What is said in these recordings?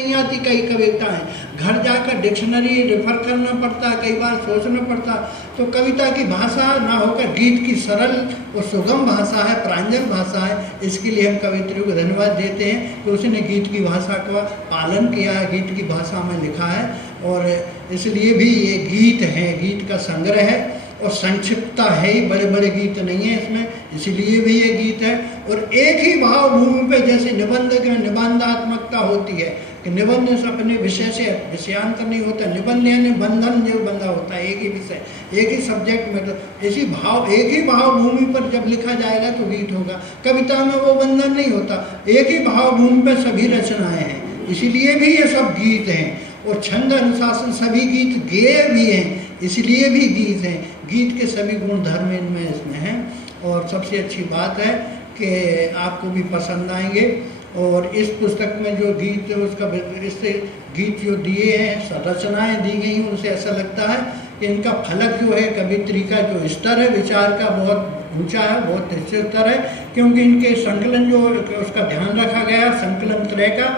नहीं आती कई कविताएं, घर जाकर डिक्शनरी रेफर करना पड़ता है, कई बार सोचना पड़ता है। तो कविता की भाषा ना होकर गीत की सरल और सुगम भाषा है, प्रांजल भाषा है। इसके लिए हम कवित्री को धन्यवाद देते हैं कि उसने गीत की भाषा का पालन किया है, गीत की भाषा में लिखा है। और इसलिए भी ये गीत है, गीत का संग्रह है और संक्षिप्तता है ही, बड़े बड़े गीत नहीं है इसमें, इसलिए भी ये गीत है। और एक ही भाव भूमि पे जैसे निबंध में निबंधात्मकता होती है कि निबंध से अपने विषय से विषयांतर नहीं होता, निबंध यानी बंधन जो बंधा होता है, एक ही विषय एक ही सब्जेक्ट में, तो इसी भाव एक ही भाव भूमि पर जब लिखा जाएगा तो गीत होगा। कविता में वो बंधन नहीं होता, एक ही भाव भूमि पर सभी रचनाएं हैं, इसीलिए भी ये सब गीत हैं। और छंद अनुशासन सभी गीत गेय भी हैं, इसलिए भी गीत हैं। गीत के सभी गुण धर्म इनमें इसमें हैं। और सबसे अच्छी बात है कि आपको भी पसंद आएंगे। और इस पुस्तक में जो गीत है उसका इससे गीत जो दिए हैं, संरचनाएँ दी गई हैं, उनसे ऐसा लगता है कि इनका फलक जो है, कवित्री का जो स्तर है विचार का, बहुत ऊंचा है, बहुत निश्चित स्तर है। क्योंकि इनके संकलन जो उसका ध्यान रखा गया, संकलन त्रय का,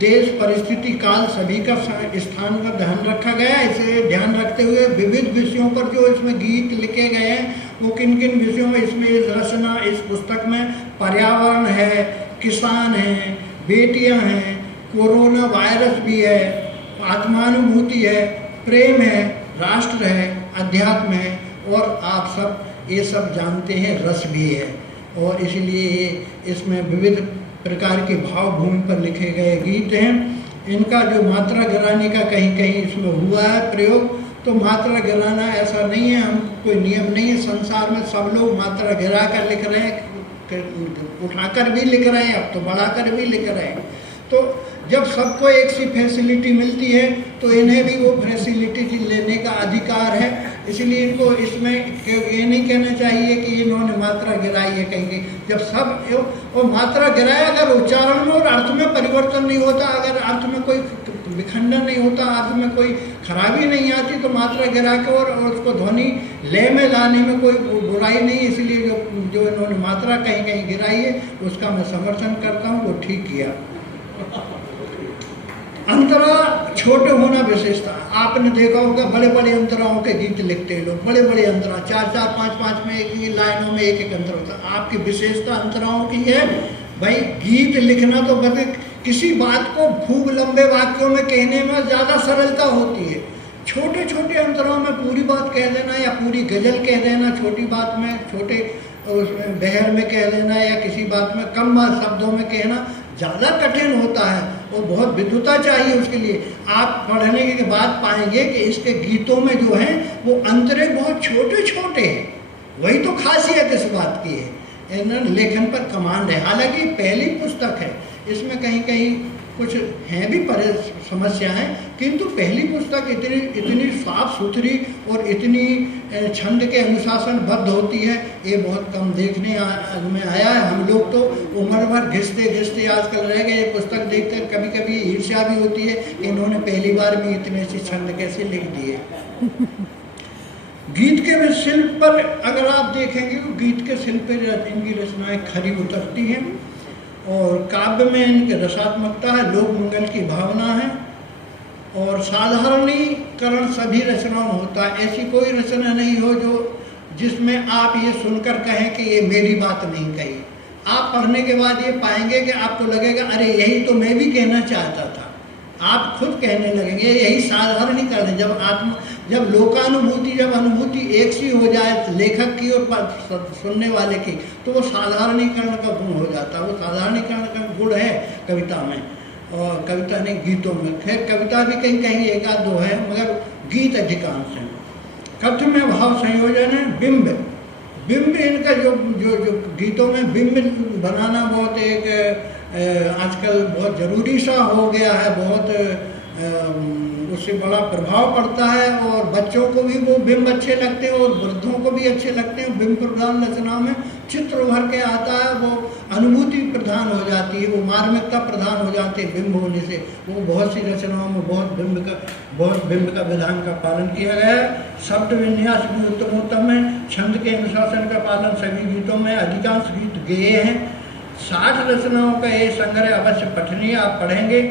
देश परिस्थिति काल सभी का स्थान का ध्यान रखा गया। इसे ध्यान रखते हुए विविध विषयों पर जो इसमें गीत लिखे गए हैं, वो किन किन विषयों में इसमें इस रचना इस पुस्तक में पर्यावरण है, किसान हैं, बेटियां हैं, कोरोना वायरस भी है, आत्मानुभूति है, प्रेम है, राष्ट्र है, अध्यात्म है, और आप सब ये सब जानते हैं, रस भी है। और इसलिए इसमें विविध प्रकार के भाव भूमि पर लिखे गए गीत हैं। इनका जो मात्रा गिराने का कहीं कहीं इसमें हुआ है प्रयोग, तो मात्रा गिराना ऐसा नहीं है, हम कोई नियम नहीं है। संसार में सब लोग मात्रा गिरा कर लिख रहे हैं, उठाकर भी लिख रहे हैं, अब तो बढ़ाकर भी लिख रहे हैं। तो जब सबको एक सी फैसिलिटी मिलती है तो इन्हें भी वो फैसिलिटी लेने का अधिकार है। इसलिए इनको इसमें ये नहीं कहना चाहिए कि इन्होंने मात्रा गिराई है कहीं। जब सब और मात्रा गिराया, अगर उच्चारण में और अर्थ में परिवर्तन नहीं होता, अगर अर्थ में कोई विखंडन नहीं होता, अर्थ में कोई खराबी नहीं आती, तो मात्रा गिरा के और उसको ध्वनि लय में लाने में कोई बुराई नहीं। इसलिए जो इन्होंने मात्रा कहीं कहीं गिराई है उसका मैं समर्थन करता हूँ, वो ठीक किया। अंतरा छोटे होना विशेषता, आपने देखा होगा बड़े बड़े अंतराओं के गीत लिखते हैं लोग, बड़े बड़े अंतरा, 4-4, 5-5 में एक लाइनों में एक अंतर होता है। आपकी विशेषता अंतराओं की है भाई। गीत लिखना तो बस किसी बात को खूब लंबे वाक्यों में कहने में ज़्यादा सरलता होती है। छोटे छोटे अंतराओं में पूरी बात कह देना या पूरी गज़ल कह देना, छोटी बात में छोटे उसमें बहर में कह देना या किसी बात में कम शब्दों में कहना ज़्यादा कठिन होता है और बहुत विद्वता चाहिए उसके लिए। आप पढ़ने के बाद पाएंगे कि इसके गीतों में जो हैं वो अंतरे बहुत छोटे छोटे हैं। वही तो खासियत इस बात की है, इन्होंने लेखन पर कमांड है। हालांकि पहली पुस्तक है, इसमें कहीं कहीं कुछ हैं भी समस्याएं, किंतु पहली पुस्तक इतनी साफ सुथरी और इतनी छंद के अनुशासनबद्ध होती है, ये बहुत कम देखने में आया है। हम लोग तो उम्र भर घिसते घिसते आजकल रह गए। ये पुस्तक देखकर कभी कभी ईर्ष्या भी होती है कि इन्होंने पहली बार में इतने से छंद कैसे लिख दिए। गीत के शिल्प पर अगर आप देखेंगे तो गीत के शिल्प पर इनकी रचनाएं खरी उतरती हैं और काव्य में इनकी रसात्मकता है, लोक मंगल की भावना है और साधारणीकरण सभी रचनाओं में होता है। ऐसी कोई रचना नहीं हो जो जिसमें आप ये सुनकर कहें कि ये मेरी बात नहीं कही। आप पढ़ने के बाद ये पाएंगे कि आपको लगेगा अरे यही तो मैं भी कहना चाहता था। आप खुद कहने लगेंगे, यही साधारणीकरण है। जब लोकानुभूति, जब अनुभूति एक सी हो जाए लेखक की और सुनने वाले की, तो वो साधारणीकरण का गुण हो जाता है। वो साधारणीकरण का गुण है कविता में और कविता ने गीतों में। खैर कविता भी कहीं कहीं एक आध दो है, मगर गीत अधिकांश हैं। कथ्य में भाव संयोजन है, बिंब इनका जो जो जो गीतों में बिंब बनाना बहुत एक आजकल बहुत ज़रूरी सा हो गया है। बहुत उससे बड़ा प्रभाव पड़ता है और बच्चों को भी वो बिंब अच्छे लगते हैं और वृद्धों को भी अच्छे लगते हैं। बिंब प्रधान रचनाओं में चित्र उभर के आता है, वो अनुभूति प्रधान हो जाती है, वो मार्मिकता प्रधान हो जाती है बिंब होने से। वो बहुत सी रचनाओं में बहुत बिंब का विधान का पालन किया गया है। शब्द विन्यास भी उत्तमोत्तम है। छंद के अनुशासन का पालन सभी गीतों में, अधिकांश गीत गेय हैं। 60 रचनाओं का ये संग्रह अवश्य पठनीय, आप पढ़ेंगे।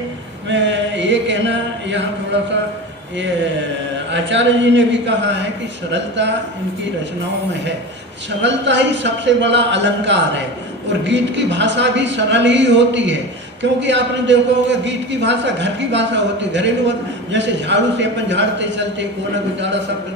मैं ये कहना यहाँ थोड़ा सा, ये आचार्य जी ने भी कहा है कि सरलता इनकी रचनाओं में है। सरलता ही सबसे बड़ा अलंकार है, और गीत की भाषा भी सरल ही होती है। क्योंकि आपने देखा होगा गीत की भाषा घर की भाषा होती है, घरेलू, जैसे झाड़ू से अपन झाड़ते चलते, कोना गुजारा सब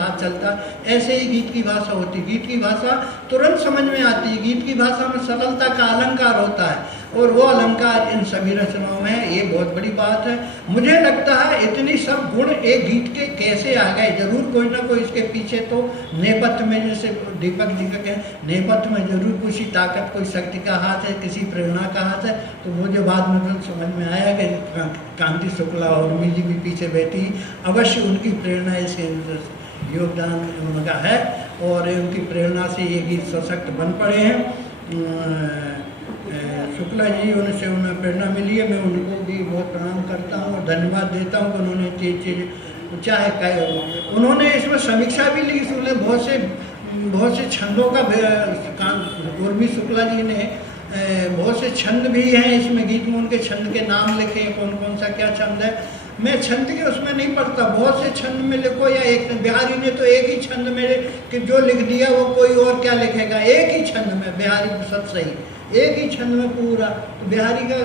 हाथ चलता, ऐसे ही गीत की भाषा होती है। गीत की भाषा तुरंत समझ में आती है, गीत की भाषा में सरलता का अलंकार होता है, और वो अलंकार इन सभी रचनाओं में है। ये बहुत बड़ी बात है। मुझे लगता है इतनी सब गुण एक गीत के कैसे आ गए, जरूर कोई ना कोई इसके पीछे तो नेपथ्य में, जैसे दीपक जी का कहें, नेपथ्य में जरूर किसी ताकत, कोई शक्ति का हाथ है, किसी प्रेरणा का हाथ है। तो मुझे बाद में तो समझ में आया कि कांति शुक्ला और उर्मी जी भी पीछे बैठी, अवश्य उनकी प्रेरणा इसके योगदान उनका है, और उनकी प्रेरणा से ये गीत सशक्त बन पड़े हैं। शुक्ला जी उनसे उन्हें प्रेरणा मिली है, मैं उनको भी बहुत प्रणाम करता हूँ और धन्यवाद देता हूँ कि उन्होंने चीज़ चाहे उन्होंने इसमें समीक्षा भी ली, उन्होंने बहुत से छंदों का उर्मी शुक्ला जी ने बहुत से छंद भी हैं इसमें गीत में, उनके छंद के नाम लिखे, कौन कौन सा क्या छंद है। मैं छंद के उसमें नहीं पढ़ता, बहुत से छंद में लिखो, या एक बिहारी ने तो एक ही छंद में कि जो लिख दिया वो कोई और क्या लिखेगा, एक ही छंद में बिहारी सब सही, एक ही छंद में पूरा। तो बिहारी का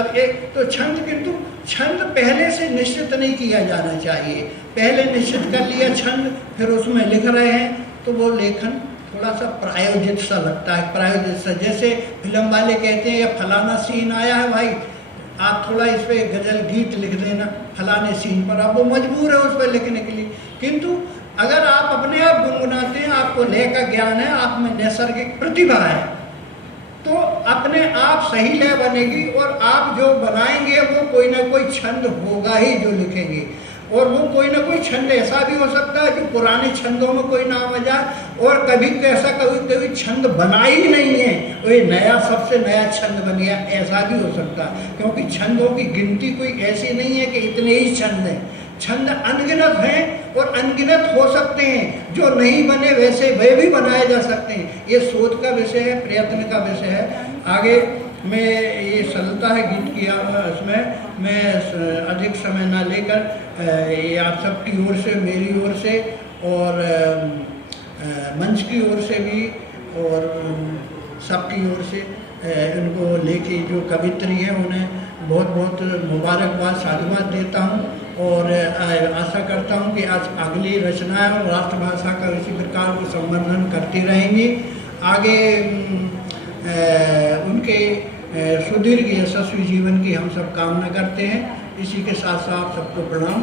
अब एक तो छंद, किंतु छंद पहले से निश्चित नहीं किया जाना चाहिए। पहले निश्चित कर लिया छंद, फिर उसमें लिख रहे हैं, तो वो लेखन थोड़ा सा प्रायोजित सा लगता है, प्रायोजित सा। जैसे फिल्म वाले कहते हैं, या फलाना सीन आया है भाई, आप थोड़ा इस पर गजल गीत लिख देना फलाने सीन पर, अब वो मजबूर है उस पर लिखने के लिए। किंतु अगर आप अपने आप गुनगुनाते हैं, आपको लय का ज्ञान है, आप में नैसर्गिक प्रतिभा है, तो अपने आप सही लय बनेगी, और आप जो बनाएंगे वो कोई ना कोई छंद होगा ही जो लिखेंगे। और वो कोई ना कोई छंद ऐसा भी हो सकता है जो पुराने छंदों में कोई नाम आ जाए, और कभी कैसा कभी छंद बना ही नहीं है, वो ये नया सबसे नया छंद बन गया, ऐसा भी हो सकता है। क्योंकि छंदों की गिनती कोई ऐसी नहीं है कि इतने ही छंद हैं, छंद अनगिनत हैं, और अनगिनत हो सकते हैं, जो नहीं बने वैसे वे भी बनाए जा सकते हैं। ये शोध का विषय है, प्रयत्न का विषय है। आगे मैं ये सरलता है गीत किया हुआ, उसमें मैं अधिक समय ना लेकर ये आप सबकी ओर से, मेरी ओर से, और मंच की ओर से भी, और सबकी ओर से इनको लेके जो कवित्री है उन्हें बहुत बहुत मुबारकबाद, साधुवाद देता हूँ, और आशा करता हूँ कि आज अगली रचनाएं और राष्ट्रभाषा का इसी प्रकार वो संवर्धन करती रहेंगी। आगे उनके सुदीर्घ यशस्वी जीवन की हम सब कामना करते हैं। इसी के साथ साथ सबको प्रणाम।